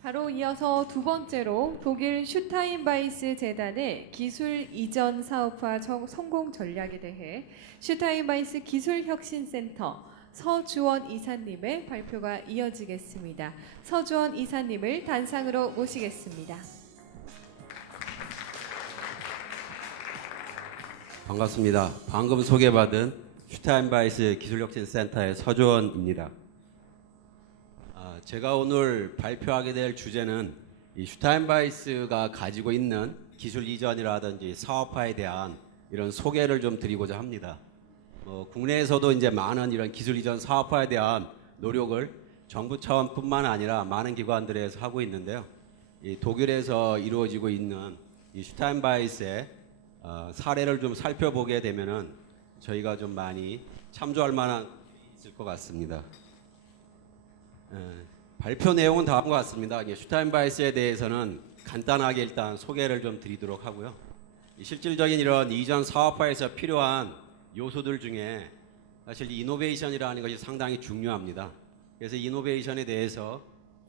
바로 이어서 두 번째로 독일 슈타인바이스 재단의 기술 이전 사업화 성공 전략에 대해 슈타인바이스 기술혁신센터 서주원 이사님의 발표가 이어지겠습니다. 서주원 이사님을 단상으로 모시겠습니다. 반갑습니다. 방금 소개받은 슈타인바이스 기술혁신센터의 서주원입니다. 제가 오늘 발표하게 될 주제는 이 슈타인바이스가 가지고 있는 기술 이전이라든지 사업화에 대한 이런 소개를 좀 드리고자 합니다. 국내에서도 이제 많은 이런 기술 이전 사업화에 대한 노력을 정부 차원뿐만 아니라 많은 기관들에서 하고 있는데요. 이 독일에서 이루어지고 있는 이 슈타인바이스의 사례를 좀 살펴보게 되면은 저희가 좀 많이 참조할 만한 게 있을 것 같습니다. 발표 내용은 다음과 같습니다. 슈타인바이스에 대해서는 간단하게 일단 소개를 좀 드리도록 하고요. 실질적인 이런 이전 사업화에서 필요한 요소들 중에 사실 이노베이션이라는 것이 상당히 중요합니다. 그래서 이노베이션에 대해서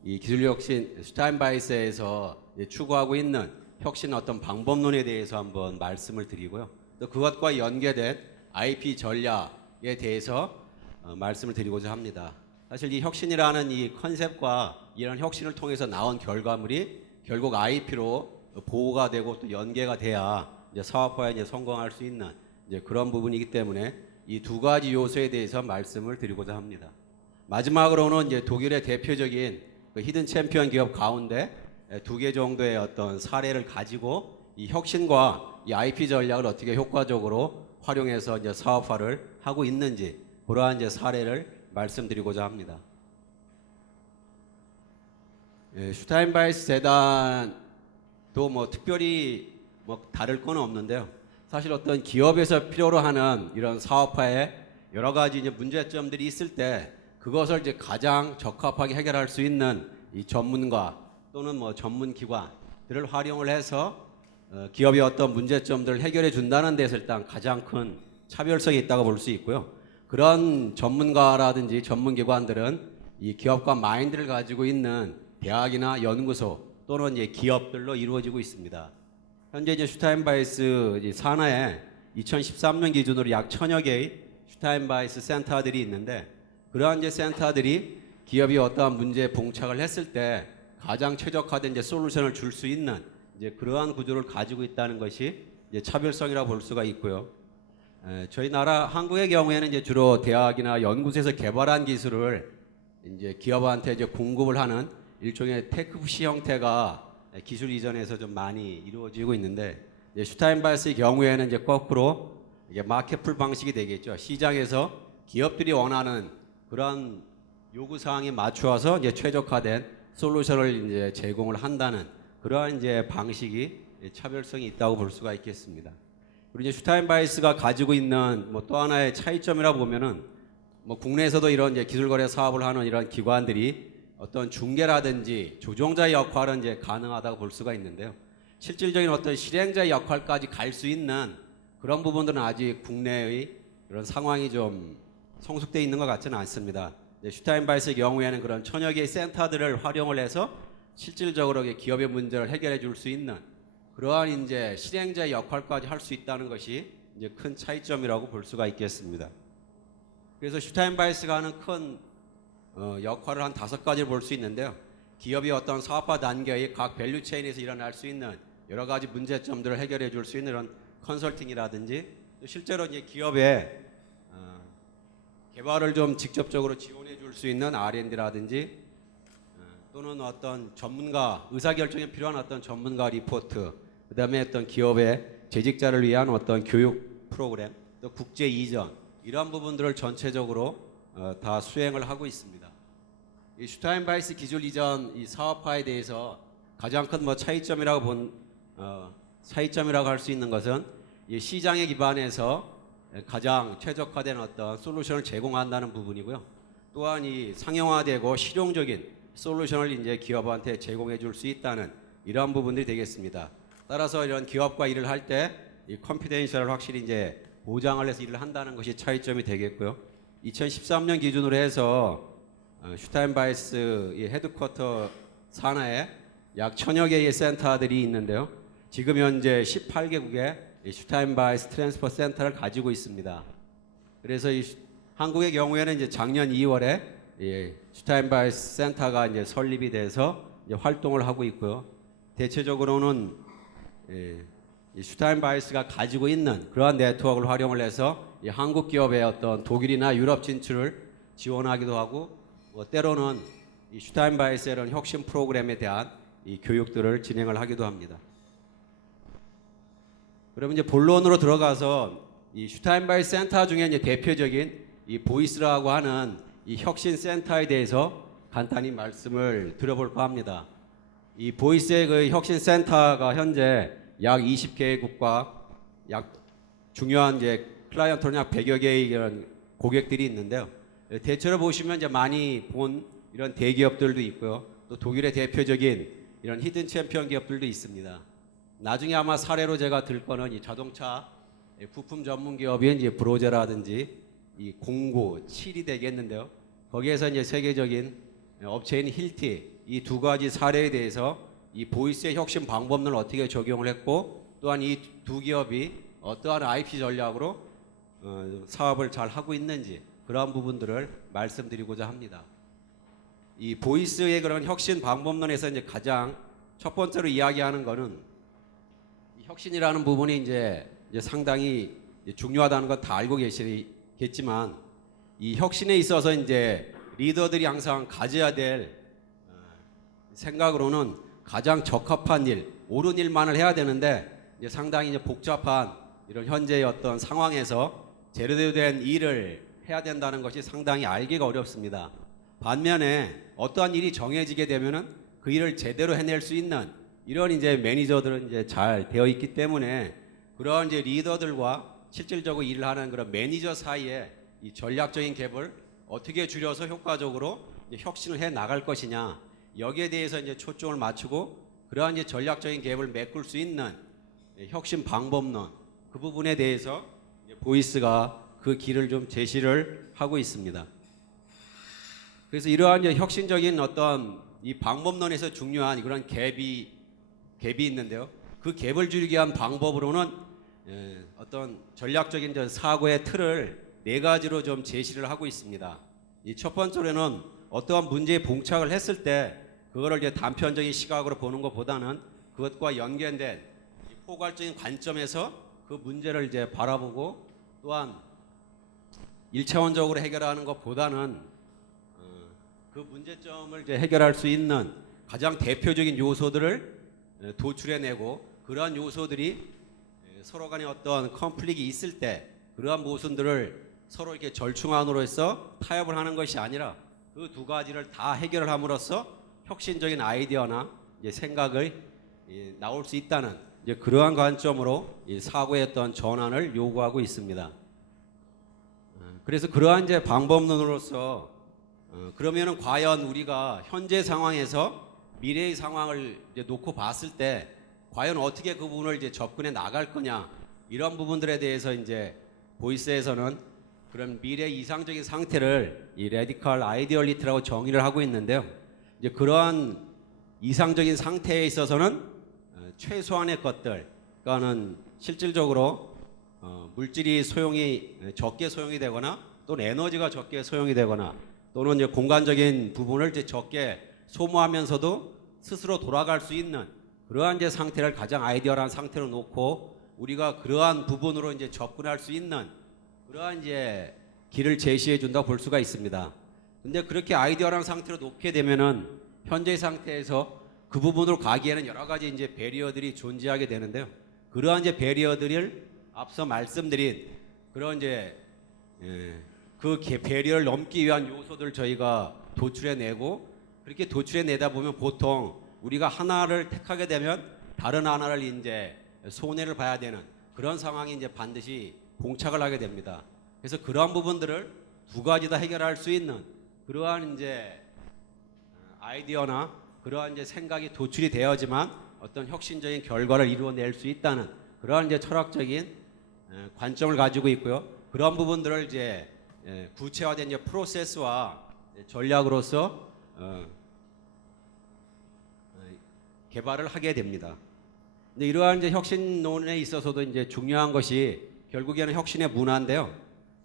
이 기술혁신 슈타인바이스에서 추구하고 있는 혁신 어떤 방법론에 대해서 한번 말씀을 드리고요. 또 그것과 연계된 IP 전략에 대해서 말씀을 드리고자 합니다. 사실 이 혁신이라는 이 컨셉과 이런 혁신을 통해서 나온 결과물이 결국 IP로 보호가 되고 또 연계가 돼야 이제 사업화에 이제 성공할 수 있는 이제 그런 부분이기 때문에 이 두 가지 요소에 대해서 말씀을 드리고자 합니다. 마지막으로는 이제 독일의 대표적인 그 히든 챔피언 기업 가운데 두 개 정도의 어떤 사례를 가지고 이 혁신과 이 IP 전략을 어떻게 효과적으로 활용해서 이제 사업화를 하고 있는지 그러한 이제 사례를 말씀드리고자 합니다. 슈타인바이스 재단도 뭐 특별히 뭐 다를 건 없는데요. 사실 어떤 기업에서 필요로 하는 이런 사업화에 여러 가지 이제 문제점들이 있을 때 그것을 이제 가장 적합하게 해결할 수 있는 이 전문가 또는 뭐 전문 기관들을 활용을 해서 기업의 어떤 문제점들을 해결해 준다는 데서 일단 가장 큰 차별성이 있다고 볼 수 있고요. 그런 전문가라든지 전문기관들은 이 기업가 마인드를 가지고 있는 대학이나 연구소 또는 이제 기업들로 이루어지고 있습니다. 현재 이제 슈타인바이스 산하에 2013년 기준으로 약 1000여 개의 슈타인바이스 센터들이 있는데 그러한 이제 센터들이 기업이 어떠한 문제에 봉착을 했을 때 가장 최적화된 이제 솔루션을 줄 수 있는 이제 그러한 구조를 가지고 있다는 것이 이제 차별성이라고 볼 수가 있고요. 저희 나라 한국의 경우에는 이제 주로 대학이나 연구소에서 개발한 기술을 이제 기업한테 이제 공급을 하는 일종의 테크푸시 형태가 기술 이전에서 좀 많이 이루어지고 있는데 이제 슈타인바이스의 경우에는 이제 거꾸로 이게 마켓풀 방식이 되겠죠. 시장에서 기업들이 원하는 그런 요구 사항에 맞추어서 이제 최적화된 솔루션을 이제 제공을 한다는 그러한 이제 방식이 차별성이 있다고 볼 수가 있겠습니다. 그리고 이제 슈타인바이스가 가지고 있는 뭐 또 하나의 차이점이라 보면은 뭐 국내에서도 이런 이제 기술거래 사업을 하는 이런 기관들이 어떤 중개라든지 조종자의 역할은 이제 가능하다고 볼 수가 있는데요. 실질적인 어떤 실행자의 역할까지 갈 수 있는 그런 부분들은 아직 국내의 그런 상황이 좀 성숙되어 있는 것 같지는 않습니다. 슈타인바이스의 경우에는 그런 1000여 개의 센터들을 활용을 해서 실질적으로 기업의 문제를 해결해 줄 수 있는 그러한 이제 실행자의 역할까지 할 수 있다는 것이 이제 큰 차이점이라고 볼 수가 있겠습니다. 그래서 슈타인바이스가 하는 큰 역할을 한 5가지를 볼 수 있는데요. 기업이 어떤 사업화 단계의 각 밸류 체인에서 일어날 수 있는 여러 가지 문제점들을 해결해 줄 수 있는 이런 컨설팅이라든지 실제로 이제 기업의 개발을 좀 직접적으로 지원해 줄 수 있는 R&D라든지 또는 어떤 전문가 의사결정에 필요한 어떤 전문가 리포트 그다음에 어떤 기업의 재직자를 위한 어떤 교육 프로그램 또 국제 이전 이러한 부분들을 전체적으로 다 수행을 하고 있습니다. 이 슈타인바이스 기술 이전 이 사업화에 대해서 가장 큰 뭐 차이점이라고 할 수 있는 것은 이 시장에 기반해서 가장 최적화된 어떤 솔루션을 제공한다는 부분이고요. 또한 이 상용화되고 실용적인 솔루션을 이제 기업한테 제공해 줄 수 있다는 이러한 부분들이 되겠습니다. 따라서 이런 기업과 일을 할 때 이 컨피덴셜을 확실히 이제 보장을 해서 일을 한다는 것이 차이점이 되겠고요. 2013년 기준으로 해서 슈타인바이스 이 헤드쿼터 산하에 약 1000여 개의 센터들이 있는데요. 지금 현재 18개국의 슈타인바이스 트랜스퍼 센터를 가지고 있습니다. 그래서 한국의 경우에는 이제 작년 2월에 슈타인바이스 센터가 이제 설립이 돼서 이제 활동을 하고 있고요. 대체적으로는 이 슈타인바이스가 가지고 있는 그러한 네트워크를 활용을 해서 이 한국 기업의 어떤 독일이나 유럽 진출을 지원하기도 하고 때로는 이 슈타인바이스의 이런 혁신 프로그램에 대한 이 교육들을 진행을 하기도 합니다. 그러면 이제 본론으로 들어가서 이 슈타인바이스 센터 중에 이제 대표적인 이 보이스라고 하는 이 혁신 센터에 대해서 간단히 말씀을 드려볼까 합니다. 이 보이스의 그 혁신 센터가 현재 약 20개국과 약 중요한 이제 클라이언트는 약 100여 개의 이런 고객들이 있는데요. 대체로 보시면 이제 많이 본 이런 대기업들도 있고요. 또 독일의 대표적인 이런 히든 챔피언 기업들도 있습니다. 나중에 아마 사례로 제가 들 거는 이 자동차 부품 전문 기업인 이제 브로제라든지 이 공구, 7이 되겠는데요. 거기에서 이제 세계적인 업체인 힐티 이 두 가지 사례에 대해서 이 보이스의 혁신 방법론을 어떻게 적용을 했고 또한 이 두 기업이 어떠한 IP 전략으로 사업을 잘 하고 있는지 그러한 부분들을 말씀드리고자 합니다. 이 보이스의 그런 혁신 방법론에서 이제 가장 첫 번째로 이야기하는 거는 이 혁신이라는 부분이 이제 상당히 중요하다는 건 다 알고 계시겠지만 이 혁신에 있어서 이제 리더들이 항상 가져야 될 생각으로는 가장 적합한 일, 옳은 일만을 해야 되는데 이제 상당히 이제 복잡한 이런 현재의 어떤 상황에서 제대로 된 일을 해야 된다는 것이 상당히 알기가 어렵습니다. 반면에 어떠한 일이 정해지게 되면은 그 일을 제대로 해낼 수 있는 이런 이제 매니저들은 이제 잘 되어 있기 때문에 그런 이제 리더들과 실질적으로 일을 하는 그런 매니저 사이에 이 전략적인 갭을 어떻게 줄여서 효과적으로 이제 혁신을 해 나갈 것이냐 여기에 대해서 이제 초점을 맞추고 그러한 이제 전략적인 갭을 메꿀 수 있는 혁신 방법론 그 부분에 대해서 이제 보이스가 그 길을 좀 제시를 하고 있습니다. 그래서 이러한 이제 혁신적인 어떤 이 방법론에서 중요한 그런 갭이 있는데요. 그 갭을 줄이기 위한 방법으로는 어떤 전략적인 사고의 틀을 네 가지로 좀 제시를 하고 있습니다. 이 첫 번째로는 어떠한 문제에 봉착을 했을 때 그거를 이제 단편적인 시각으로 보는 것보다는 그것과 연계된 포괄적인 관점에서 그 문제를 이제 바라보고 또한 1차원적으로 해결하는 것보다는 그 문제점을 이제 해결할 수 있는 가장 대표적인 요소들을 도출해내고 그러한 요소들이 서로 간에 어떤 컨플릭이 있을 때 그러한 모순들을 서로 이렇게 절충안으로 해서 타협을 하는 것이 아니라 그 두 가지를 다 해결을 함으로써 혁신적인 아이디어나 이제 생각을 나올 수 있다는 이제 그러한 관점으로 이 사고의 어떤 전환을 요구하고 있습니다. 그래서 그러한 이제 방법론으로서 그러면은 과연 우리가 현재 상황에서 미래의 상황을 이제 놓고 봤을 때 과연 어떻게 그 부분을 이제 접근해 나갈 거냐 이런 부분들에 대해서 이제 보이스에서는 그런 미래 이상적인 상태를 이 레디컬 아이디얼리티라고 정의를 하고 있는데요. 이제 그러한 이상적인 상태에 있어서는 최소한의 것들, 그러니까는 실질적으로 물질이 적게 소용이 되거나 또는 에너지가 적게 소용이 되거나 또는 이제 공간적인 부분을 이제 적게 소모하면서도 스스로 돌아갈 수 있는 그러한 이제 상태를 가장 아이디얼한 상태로 놓고 우리가 그러한 부분으로 이제 접근할 수 있는 그러한 이제 길을 제시해 준다고 볼 수가 있습니다. 근데 그렇게 아이디얼한 상태로 놓게 되면은 현재 상태에서 그 부분으로 가기에는 여러 가지 이제 배리어들이 존재하게 되는데요. 그러한 이제 배리어들을 앞서 말씀드린 그런 이제 그 배리어를 넘기 위한 요소들 저희가 도출해내고 그렇게 도출해내다 보면 보통 우리가 하나를 택하게 되면 다른 하나를 이제 손해를 봐야 되는 그런 상황이 이제 반드시 봉착을 하게 됩니다. 그래서 그러한 부분들을 두 가지 다 해결할 수 있는 그러한 이제 아이디어나 그러한 이제 생각이 도출이 되어야지만 어떤 혁신적인 결과를 이루어낼 수 있다는 그러한 이제 철학적인 관점을 가지고 있고요. 그러한 부분들을 이제 구체화된 이제 프로세스와 전략으로서 개발을 하게 됩니다. 근데 이러한 이제 혁신론에 있어서도 이제 중요한 것이 결국에는 혁신의 문화인데요.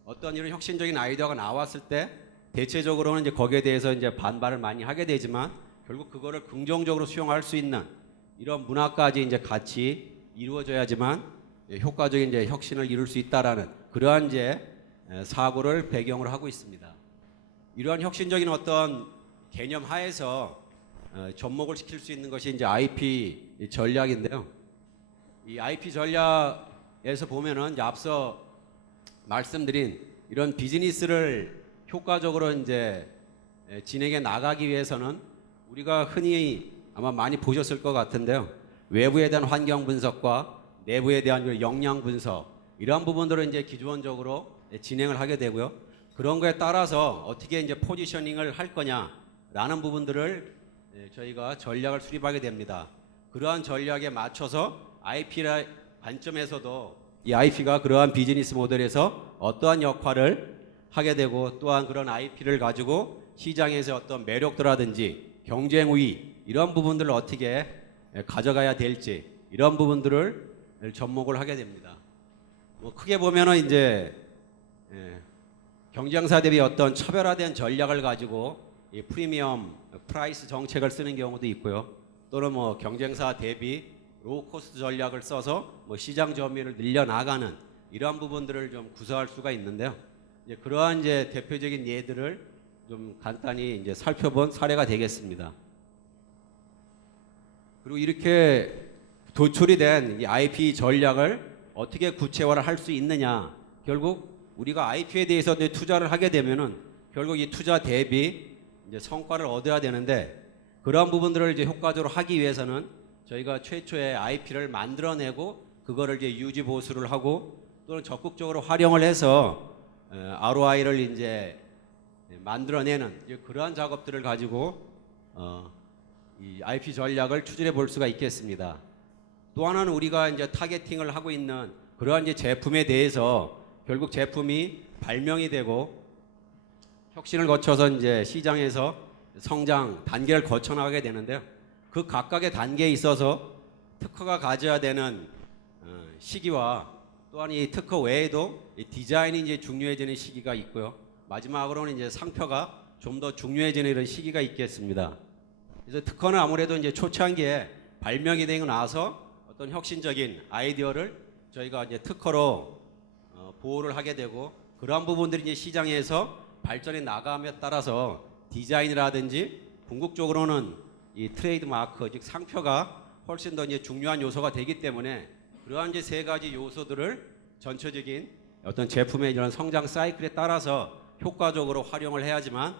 어떤 이런 혁신적인 아이디어가 나왔을 때 대체적으로는 이제 거기에 대해서 이제 반발을 많이 하게 되지만 결국 그거를 긍정적으로 수용할 수 있는 이런 문화까지 이제 같이 이루어져야지만 효과적인 이제 혁신을 이룰 수 있다라는 그러한 이제 사고를 배경으로 하고 있습니다. 이러한 혁신적인 어떤 개념 하에서 접목을 시킬 수 있는 것이 이제 IP 전략인데요. 이 IP 전략에서 보면은 이제 앞서 말씀드린 이런 비즈니스를 효과적으로 이제 진행해 나가기 위해서는 우리가 흔히 아마 많이 보셨을 것 같은데요. 외부에 대한 환경 분석과 내부에 대한 역량 분석 이러한 부분들을 이제 기본적으로 진행을 하게 되고요. 그런 거에 따라서 어떻게 이제 포지셔닝을 할 거냐라는 부분들을 저희가 전략을 수립하게 됩니다. 그러한 전략에 맞춰서 IP라 관점에서도 이 IP가 그러한 비즈니스 모델에서 어떠한 역할을 하게 되고 또한 그런 IP를 가지고 시장에서 어떤 매력도라든지 경쟁 우위 이런 부분들을 어떻게 가져가야 될지 이런 부분들을 접목을 하게 됩니다. 크게 보면은 이제 경쟁사 대비 어떤 차별화된 전략을 가지고 이 프리미엄 프라이스 정책을 쓰는 경우도 있고요. 또는 뭐 경쟁사 대비 로우 코스트 전략을 써서 뭐 시장 점유율을 늘려 나가는 이러한 부분들을 좀 구사할 수가 있는데요. 이제 그러한 이제 대표적인 예들을 좀 간단히 이제 살펴본 사례가 되겠습니다. 그리고 이렇게 도출이 된 이 IP 전략을 어떻게 구체화를 할 수 있느냐? 결국 우리가 IP에 대해서 이제 투자를 하게 되면은 결국 이 투자 대비 이제 성과를 얻어야 되는데 그러한 부분들을 이제 효과적으로 하기 위해서는 저희가 최초의 IP를 만들어내고 그거를 이제 유지 보수를 하고 또는 적극적으로 활용을 해서 ROI를 이제 만들어내는 이제 그러한 작업들을 가지고 이 IP 전략을 추진해 볼 수가 있겠습니다. 또 하나는 우리가 이제 타겟팅을 하고 있는 그러한 이제 제품에 대해서 결국 제품이 발명이 되고 혁신을 거쳐서 이제 시장에서 성장 단계를 거쳐 나가게 되는데요. 그 각각의 단계에 있어서 특허가 가져야 되는 시기와 또한 이 특허 외에도 이 디자인이 이제 중요해지는 시기가 있고요. 마지막으로는 이제 상표가 좀 더 중요해지는 이런 시기가 있겠습니다. 그래서 특허는 아무래도 이제 초창기에 발명이 되고 나서 어떤 혁신적인 아이디어를 저희가 이제 특허로 보호를 하게 되고 그러한 부분들이 이제 시장에서 발전해 나감에 따라서 디자인이라든지 궁극적으로는 이 트레이드 마크 즉 상표가 훨씬 더 이제 중요한 요소가 되기 때문에 그러한 이제 세 가지 요소들을 전체적인 어떤 제품의 이런 성장 사이클에 따라서 효과적으로 활용을 해야지만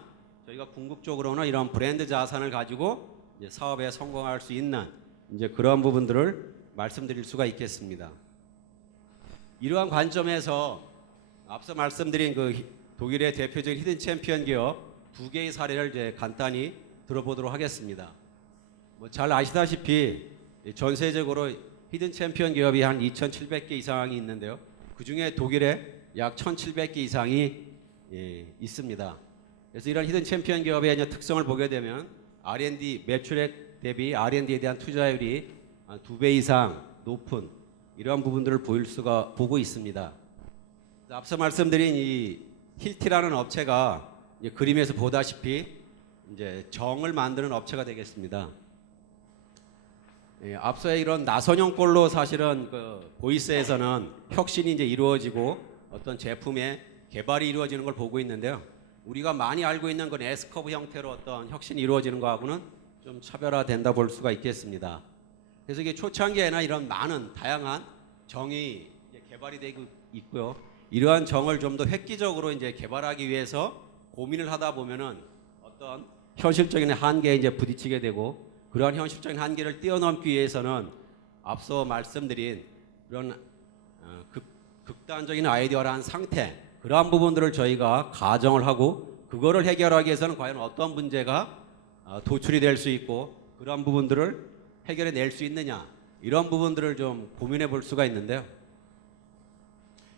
저희가 궁극적으로는 이런 브랜드 자산을 가지고 이제 사업에 성공할 수 있는 이제 그러한 부분들을 말씀드릴 수가 있겠습니다. 이러한 관점에서 앞서 말씀드린 그 독일의 대표적인 히든 챔피언 기업 두 개의 사례를 이제 간단히 들어보도록 하겠습니다. 뭐 잘 아시다시피 전 세계적으로 히든 챔피언 기업이 한 2,700개 이상이 있는데요. 그 중에 독일에 약 1,700개 이상이 있습니다. 그래서 이런 히든 챔피언 기업의 이제 특성을 보게 되면 R&D 매출액 대비 R&D에 대한 투자율이 한 2배 이상 높은 이러한 부분들을 보고 있습니다. 앞서 말씀드린 이 힐티라는 업체가 이제 그림에서 보다시피 이제 정을 만드는 업체가 되겠습니다. 앞서의 이런 나선형꼴로 사실은 그 보이스에서는 혁신이 이제 이루어지고 어떤 제품의 개발이 이루어지는 걸 보고 있는데요. 우리가 많이 알고 있는 그 S커브 형태로 어떤 혁신이 이루어지는 거하고는 좀 차별화된다 볼 수가 있겠습니다. 그래서 이게 초창기에나 이런 많은 다양한 정이 이제 개발이 되고 있고요. 이러한 정을 좀 더 획기적으로 이제 개발하기 위해서 고민을 하다 보면은 어떤 현실적인 한계에 이제 부딪히게 되고 그러한 현실적인 한계를 뛰어넘기 위해서는 앞서 말씀드린 그런 극단적인 아이디어라는 상태 그러한 부분들을 저희가 가정을 하고 그거를 해결하기 위해서는 과연 어떤 문제가 도출이 될 수 있고 그러한 부분들을 해결해 낼 수 있느냐 이런 부분들을 좀 고민해 볼 수가 있는데요.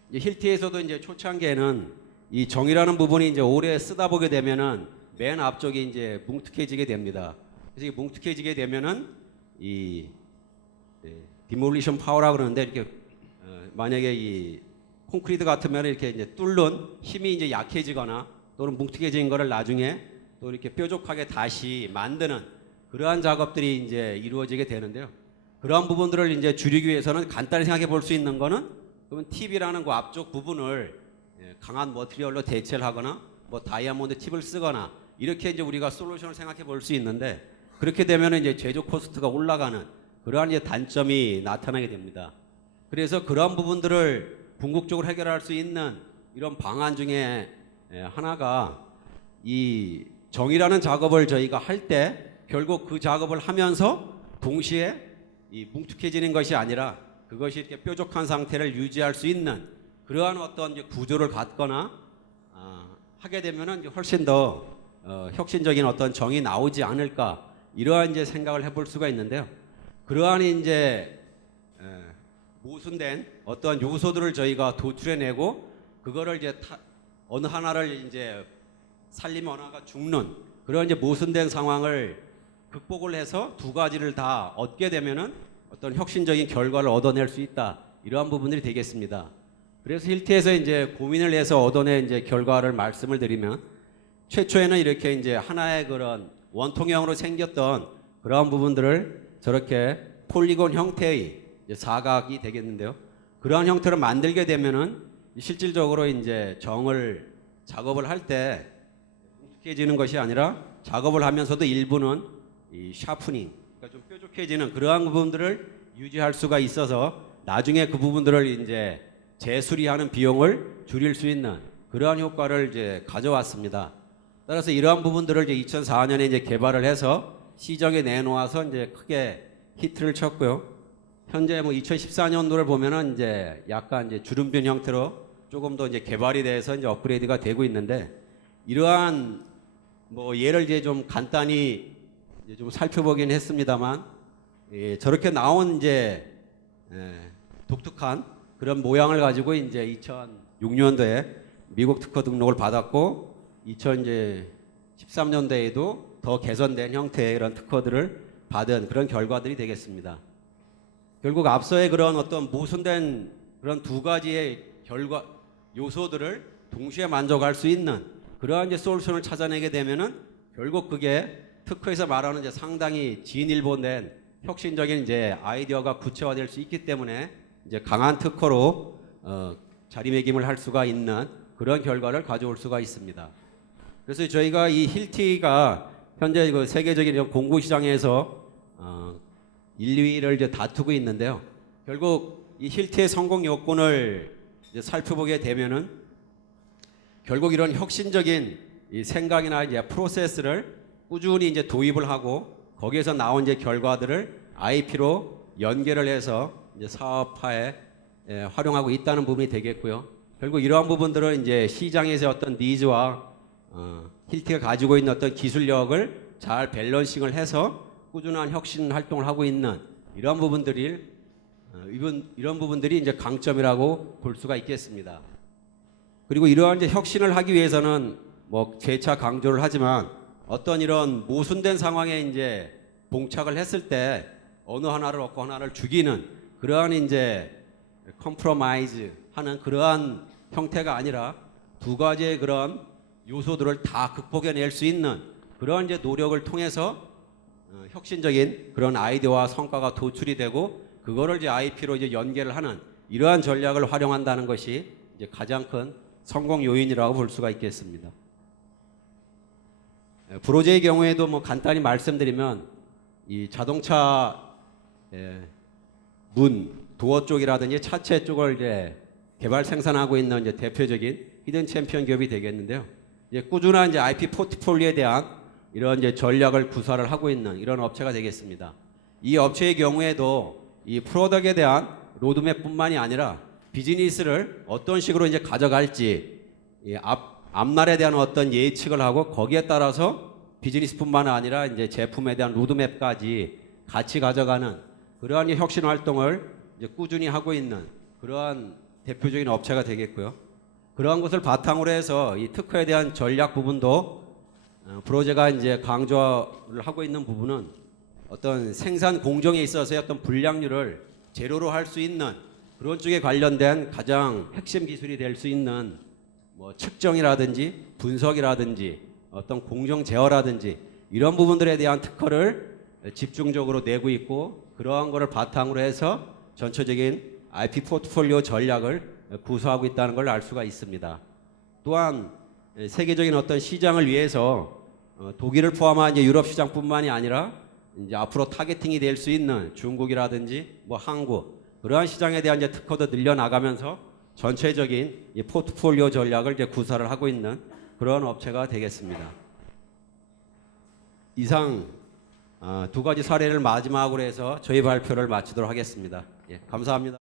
이제 힐티에서도 이제 초창기에는 이 정이라는 부분이 이제 오래 쓰다 보게 되면은 맨 앞쪽이 이제 뭉툭해지게 됩니다. 그래서 이 뭉툭해지게 되면은 이 디몰리션 파워라 그러는데 이렇게 만약에 이 콘크리트 같으면 이렇게 이제 뚫는 힘이 이제 약해지거나 또는 뭉툭해진 거를 나중에 또 이렇게 뾰족하게 다시 만드는 그러한 작업들이 이제 이루어지게 되는데요. 그러한 부분들을 이제 줄이기 위해서는 간단히 생각해 볼 수 있는 거는 그러면 팁이라는 그 앞쪽 부분을 강한 머티리얼로 대체를 하거나 뭐 다이아몬드 팁을 쓰거나 이렇게 이제 우리가 솔루션을 생각해 볼 수 있는데 그렇게 되면 이제 제조 코스트가 올라가는 그러한 이제 단점이 나타나게 됩니다. 그래서 그러한 부분들을 궁극적으로 해결할 수 있는 이런 방안 중에 하나가 이 정이라는 작업을 저희가 할 때 결국 그 작업을 하면서 동시에 이 뭉툭해지는 것이 아니라 그것이 이렇게 뾰족한 상태를 유지할 수 있는 그러한 어떤 이제 구조를 갖거나 하게 되면은 이제 훨씬 더 혁신적인 어떤 정이 나오지 않을까 이러한 이제 생각을 해볼 수가 있는데요. 그러한 이제 모순된 어떤 요소들을 저희가 도출해내고 그거를 이제 어느 하나를 이제 살리면 어느 하나가 죽는 그런 이제 모순된 상황을 극복을 해서 두 가지를 다 얻게 되면은 어떤 혁신적인 결과를 얻어낼 수 있다 이러한 부분들이 되겠습니다. 그래서 힐트에서 이제 고민을 해서 얻어낸 이제 결과를 말씀을 드리면 최초에는 이렇게 이제 하나의 그런 원통형으로 생겼던 그러한 부분들을 저렇게 폴리곤 형태의 이제 사각이 되겠는데요. 그러한 형태로 만들게 되면은 실질적으로 이제 정을 작업을 할 때 뭉툭해지는 것이 아니라 작업을 하면서도 일부는 이 샤프닝, 그러니까 좀 뾰족해지는 그러한 부분들을 유지할 수가 있어서 나중에 그 부분들을 이제 재수리하는 비용을 줄일 수 있는 그러한 효과를 이제 가져왔습니다. 따라서 이러한 부분들을 이제 2004년에 이제 개발을 해서 시장에 내놓아서 이제 크게 히트를 쳤고요. 현재 뭐 2014년도를 보면은 이제 약간 이제 주름변 형태로 조금 더 이제 개발이 돼서 이제 업그레이드가 되고 있는데 이러한 뭐 예를 이제 좀 간단히 이제 좀 살펴보긴 했습니다만 저렇게 나온 이제 독특한 그런 모양을 가지고 이제 2006년도에 미국 특허 등록을 받았고 2013년도에도 더 개선된 형태의 이런 특허들을 받은 그런 결과들이 되겠습니다. 결국 앞서의 그런 어떤 모순된 그런 두 가지의 결과 요소들을 동시에 만족할 수 있는 그러한 이제 솔루션을 찾아내게 되면은 결국 그게 특허에서 말하는 이제 상당히 진일보된 혁신적인 이제 아이디어가 구체화될 수 있기 때문에 이제 강한 특허로 자리매김을 할 수가 있는 그런 결과를 가져올 수가 있습니다. 그래서 저희가 이 힐티가 현재 그 세계적인 공구 시장에서 1, 2위를 이제 다투고 있는데요. 결국 이 힐티의 성공 요건을 이제 살펴보게 되면은 결국 이런 혁신적인 이 생각이나 이제 프로세스를 꾸준히 이제 도입을 하고 거기에서 나온 이제 결과들을 IP로 연결을 해서 이제 사업화에 활용하고 있다는 부분이 되겠고요. 결국 이러한 부분들은 이제 시장에서 어떤 니즈와 힐티가 가지고 있는 어떤 기술력을 잘 밸런싱을 해서 꾸준한 혁신 활동을 하고 있는 이런 부분들이 이제 강점이라고 볼 수가 있겠습니다. 그리고 이러한 이제 혁신을 하기 위해서는 뭐 재차 강조를 하지만 어떤 이런 모순된 상황에 이제 봉착을 했을 때 어느 하나를 얻고 하나를 죽이는 그러한 이제 컴프로마이즈 하는 그러한 형태가 아니라 두 가지의 그런 요소들을 다 극복해낼 수 있는 그러한 이제 노력을 통해서 혁신적인 그런 아이디어와 성과가 도출이 되고 그거를 이제 IP로 이제 연계를 하는 이러한 전략을 활용한다는 것이 이제 가장 큰 성공 요인이라고 볼 수가 있겠습니다. 브로제의 경우에도 뭐 간단히 말씀드리면 이 자동차 문 도어 쪽이라든지 차체 쪽을 이제 개발 생산하고 있는 이제 대표적인 히든 챔피언 기업이 되겠는데요. 이제 꾸준한 이제 IP 포트폴리오에 대한 이런 이제 전략을 구사를 하고 있는 이런 업체가 되겠습니다. 이 업체의 경우에도 이 프로덕트에 대한 로드맵뿐만이 아니라 비즈니스를 어떤 식으로 이제 가져갈지 앞날에 대한 어떤 예측을 하고 거기에 따라서 비즈니스뿐만 아니라 이제 제품에 대한 로드맵까지 같이 가져가는 그러한 혁신 활동을 이제 꾸준히 하고 있는 그러한 대표적인 업체가 되겠고요. 그러한 것을 바탕으로 해서 이 특허에 대한 전략 부분도 브로제가 이제 강조를 하고 있는 부분은 어떤 생산 공정에 있어서의 어떤 불량률을 제로로 할 수 있는 그런 쪽에 관련된 가장 핵심 기술이 될 수 있는 뭐 측정이라든지 분석이라든지 어떤 공정 제어라든지 이런 부분들에 대한 특허를 집중적으로 내고 있고, 그러한 것을 바탕으로 해서 전체적인 IP 포트폴리오 전략을 구사하고 있다는 걸 알 수가 있습니다. 또한 세계적인 어떤 시장을 위해서 독일을 포함한 이제 유럽 시장뿐만이 아니라 이제 앞으로 타겟팅이 될 수 있는 중국이라든지 뭐 한국, 그러한 시장에 대한 이제 특허도 늘려나가면서 전체적인 이 포트폴리오 전략을 이제 구사를 하고 있는 그런 업체가 되겠습니다. 이상 두 가지 사례를 마지막으로 해서 저희 발표를 마치도록 하겠습니다. 예, 감사합니다.